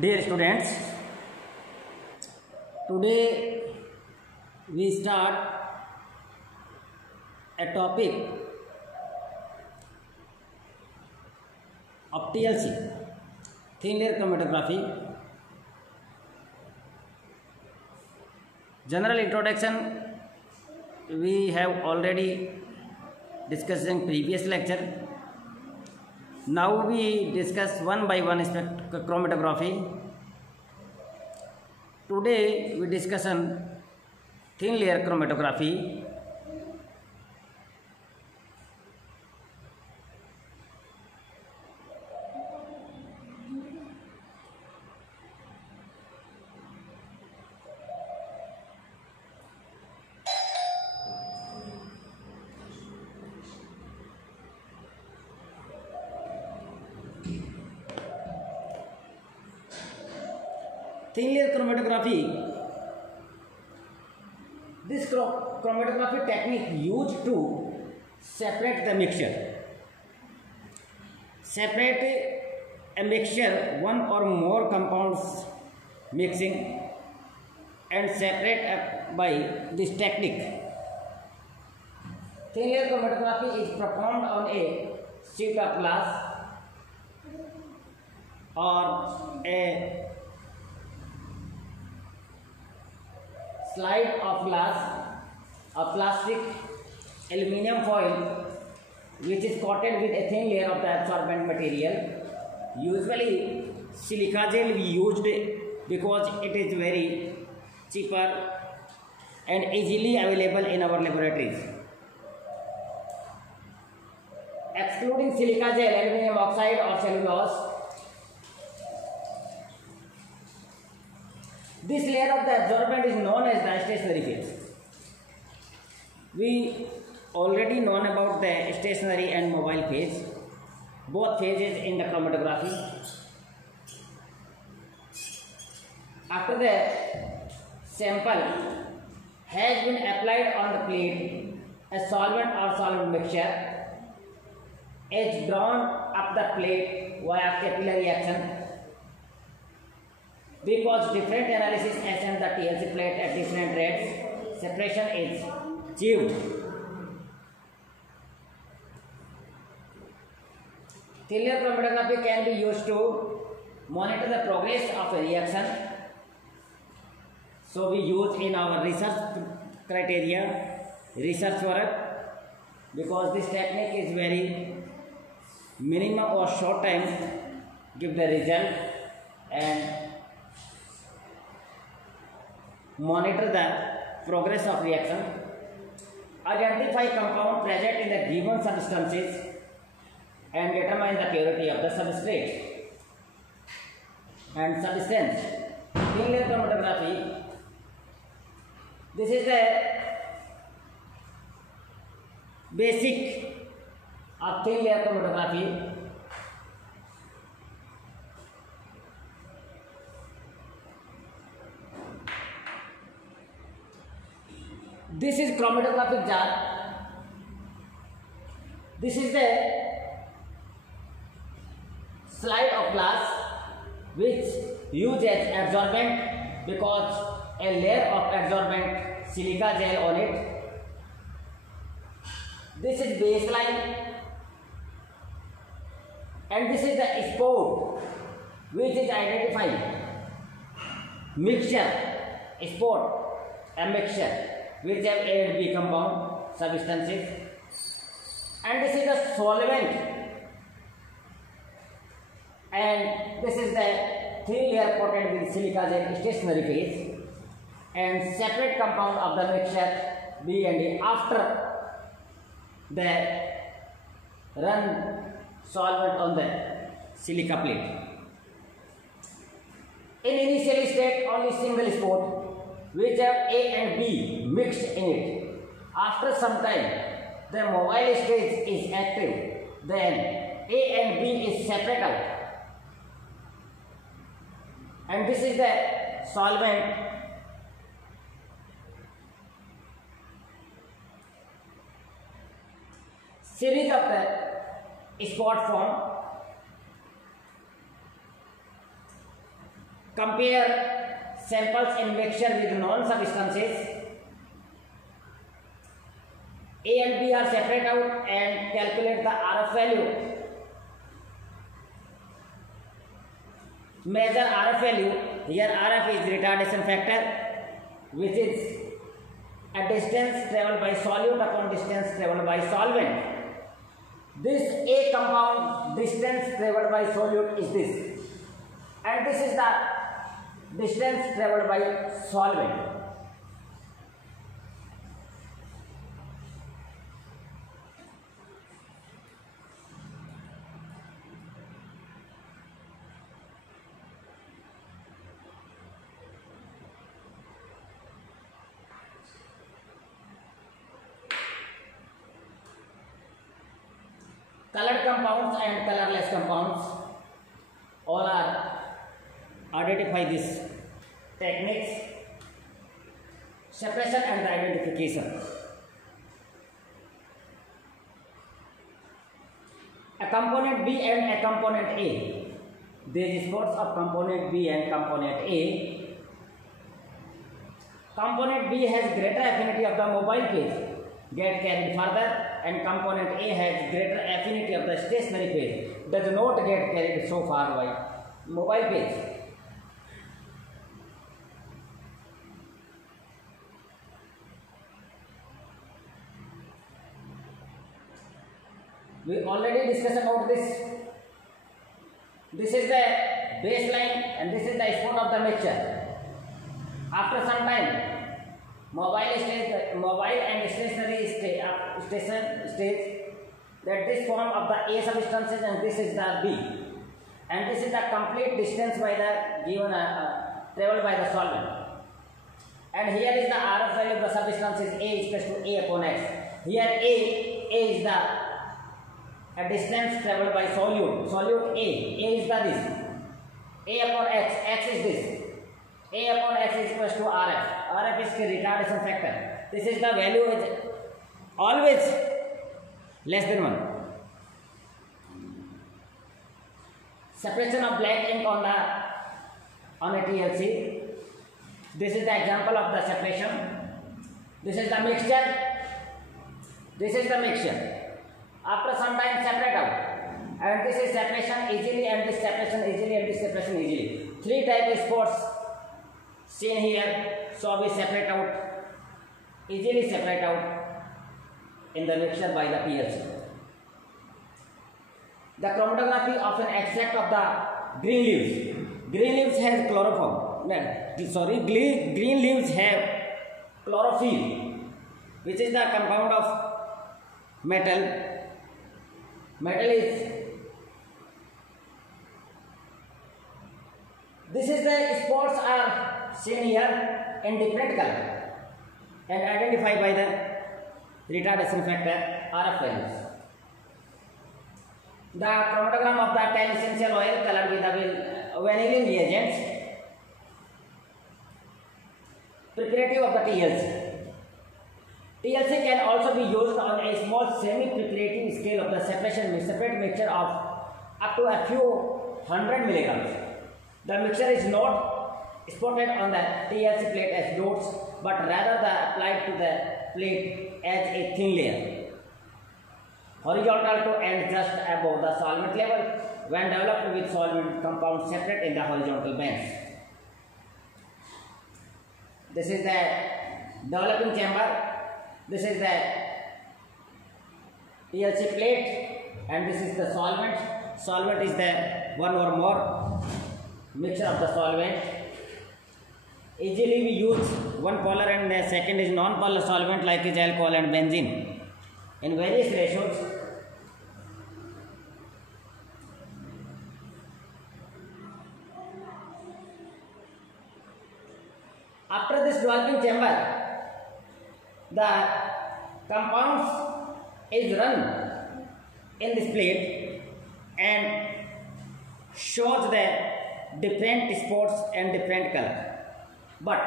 Dear students, today we start a topic of TLC, thin layer chromatography. General introduction we have already discussed in previous lecture. Now we discuss one by one aspect chromatography. Today we discuss on thin layer chromatography. Thin layer chromatography. This chromatography technique used to separate the mixture. Separate a mixture, one or more compounds mixing, and separate by this technique. Thin layer chromatography is performed on a sheet of glass or a slide of glass, a plastic aluminum foil which is coated with a thin layer of the absorbent material. Usually silica gel we used because it is very cheaper and easily available in our laboratories. Excluding silica gel, aluminum oxide or cellulose, this layer of the absorbent is known as the stationary phase. We already known about the stationary and mobile phase, both phases in the chromatography. After the sample has been applied on the plate, a solvent or solvent mixture is drawn up the plate via capillary action. Because different analysis ascend the TLC plate at different rates, separation is achieved. Thin layer chromatography can be used to monitor the progress of a reaction. So we use in our research criteria, research work, because this technique is very minimum or short time give the result and monitor the progress of reaction, identify compound present in the given substances and determine the purity of the substrate and substance. Thin layer chromatography, this is the basic of thin layer chromatography. This is chromatographic jar. This is the slide of glass which used as absorbent because a layer of absorbent silica gel on it. This is baseline and this is the spot which is identifying mixture, spot, a mixture which have A and B compound substances, and this is the solvent, and this is the thin layer coated with silica gel stationary phase, and separate compound of the mixture B and A after the run solvent on the silica plate. In initial state, only single spot which have A and B mixed in it. After some time, the mobile stage is active, then A and B is separate out. And this is the solvent series of the spot form compare samples in mixture with known substances. A and B are separate out and calculate the RF value. Measure RF value. Here RF is retardation factor, which is a distance traveled by solute upon distance traveled by solvent. This A compound distance traveled by solute is this, and this is the distance traveled by solvent. Colored compounds and colorless compounds all are identify these techniques, separation and the identification. A component B and a component A. These spots of component B and component A. Component B has greater affinity of the mobile phase, get carried further, and component A has greater affinity of the stationary phase, does not get carried so far by mobile phase. We already discussed about this. This is the baseline and this is the spot of the mixture. After some time, mobile and stationary stage, that this form of the A substances and this is the B, and this is the complete distance by the given traveled by the solvent. And here is the RF value of the substances A is equal to A upon X. Here A is the distance traveled by solute A is the this, A upon X, X is this, A upon X is equal to RF is the retardation factor. This is the value is always less than 1. Separation of black ink on a TLC. This is the example of the separation. This is the mixture. This is the mixture. After some time separate out, and this is separation easily, and this separation easily, and this separation easily. 3 type of spots seen here, so we separate out, easily separate out in the mixture by the PLC. The chromatography of an extract of the green leaves. Green leaves has chloroform. Green leaves have chlorophyll, which is the compound of metal. Metal is, this is the spots are seen here in different color and identified by the retardation factor RF values. The chromatogram of the 10 essential oil colored with the vanillin reagents. Preparative of the TLC. TLC can also be used on a small semi-preparative scale of the separate mixture of up to a few hundred milligrams. The mixture is not spotted on the TLC plate as dots, but rather applied to the plate as a thin layer, horizontal to and just above the solvent level, when developed with solvent compounds separate in the horizontal bands. This is the developing chamber. This is the TLC plate, and this is the solvent. Solvent is the one or more mixture of the solvent. Easily we use one polar and the second is non-polar solvent like is alcohol and benzene in various ratios. After this developing chamber, the compounds is run in this plate and shows the different spots and different color. But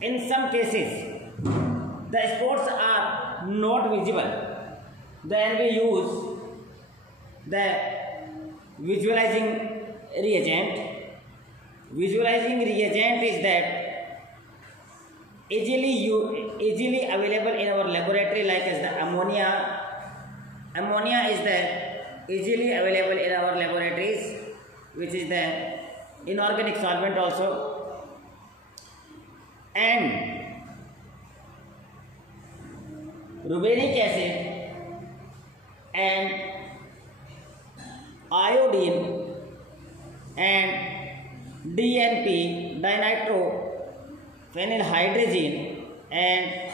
in some cases, the spots are not visible. Then we use the visualizing reagent visualizing reagent is that easily available in our laboratory, like as the ammonia. Ammonia is the easily available in our laboratories, which is the inorganic solvent also. And rubenic acid and iodine and DNP, dinitrophenylhydrazine, and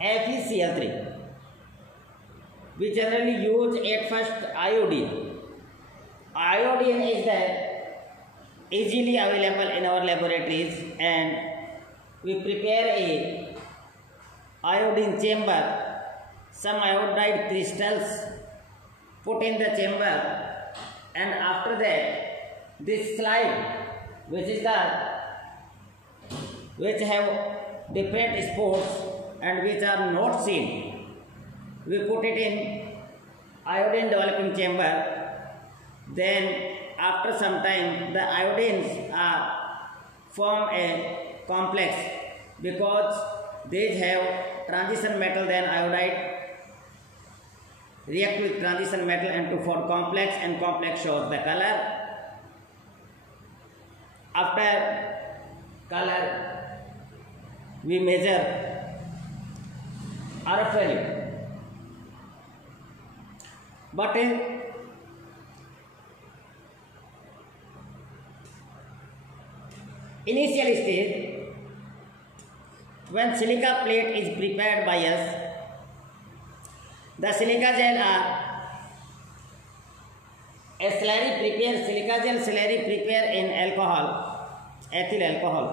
FeCl3. We generally use at first iodine. Iodine is the easily available in our laboratories, and we prepare a iodine chamber, some iodide crystals put in the chamber, and after that this slide which have different spots and which are not seen, we put it in iodine developing chamber. Then after some time the iodines form a complex, because they have transition metal, then iodide react with transition metal and to form complex, and complex shows the color. After color we measure RF value, but in initial stage, when silica plate is prepared by us, the silica gel silica gel slurry prepare in alcohol, ethyl alcohol,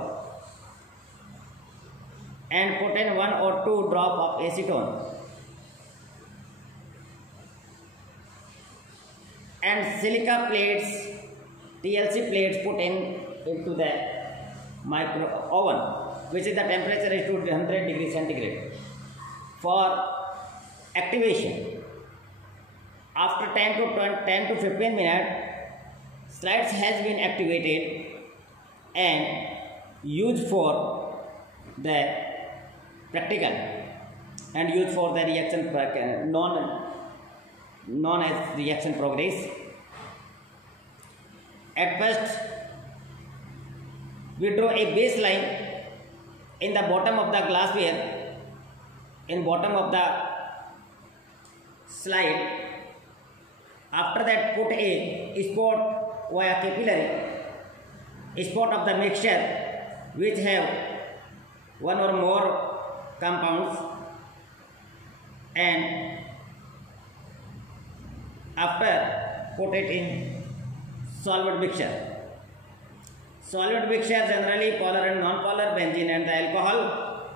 and put in 1 or 2 drop of acetone, and silica plates, TLC plates, put into the micro oven, which is the temperature is 200 degrees centigrade for activation. After 10 to 15 minutes, slides has been activated and used for the practical and used for the reaction known as reaction progress. At first, we draw a baseline in the bottom of the glassware, in bottom of the slide. After that, put a spot via capillary, spot of the mixture which have 1 or more compounds, and after put it in solvent mixture. Solvent mixture generally polar and non-polar, benzene and the alcohol.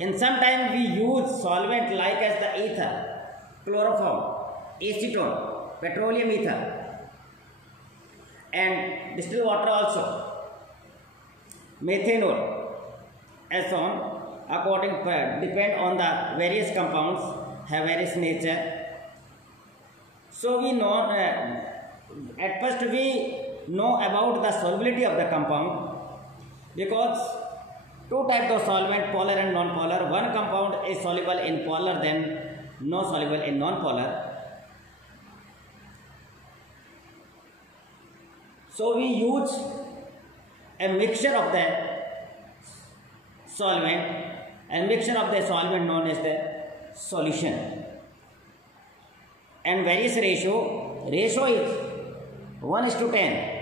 In some time we use solvent like as the ether, chloroform, acetone, petroleum ether, and distilled water also, methanol, as on, according depend on the various compounds, have various nature. So we know at first we know about the solubility of the compound, because 2 types of solvent, polar and non-polar. One compound is soluble in polar, then no soluble in non-polar. So we use a mixture of the solvent, known as the solution, and various ratio is 1:10.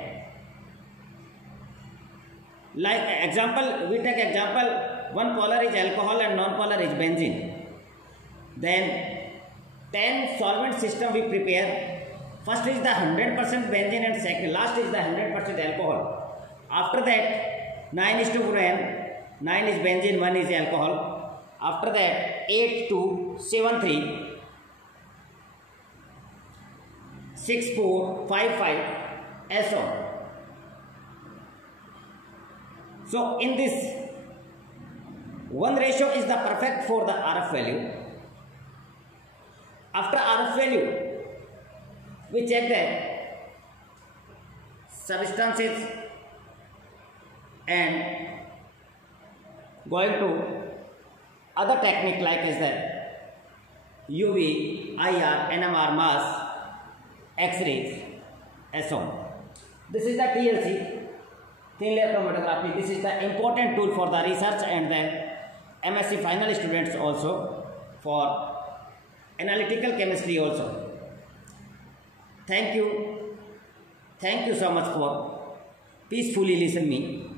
Like example, we take example, one polar is alcohol and non-polar is benzene. Then 10 solvent system we prepare. First is the 100% benzene and second last is the 100% alcohol. After that 9:1, 9 is benzene, 1 is alcohol. After that 8:2:7:3, 6:4:5:5, as on. So in this, 1 ratio is the perfect for the RF value. After RF value, we check that substances and going to other technique like is that UV, IR, NMR, mass, X-rays, and so on. This is the TLC, thin layer chromatography. This is the important tool for the research and the MSc final students also, for analytical chemistry also. Thank you so much for peacefully listen me.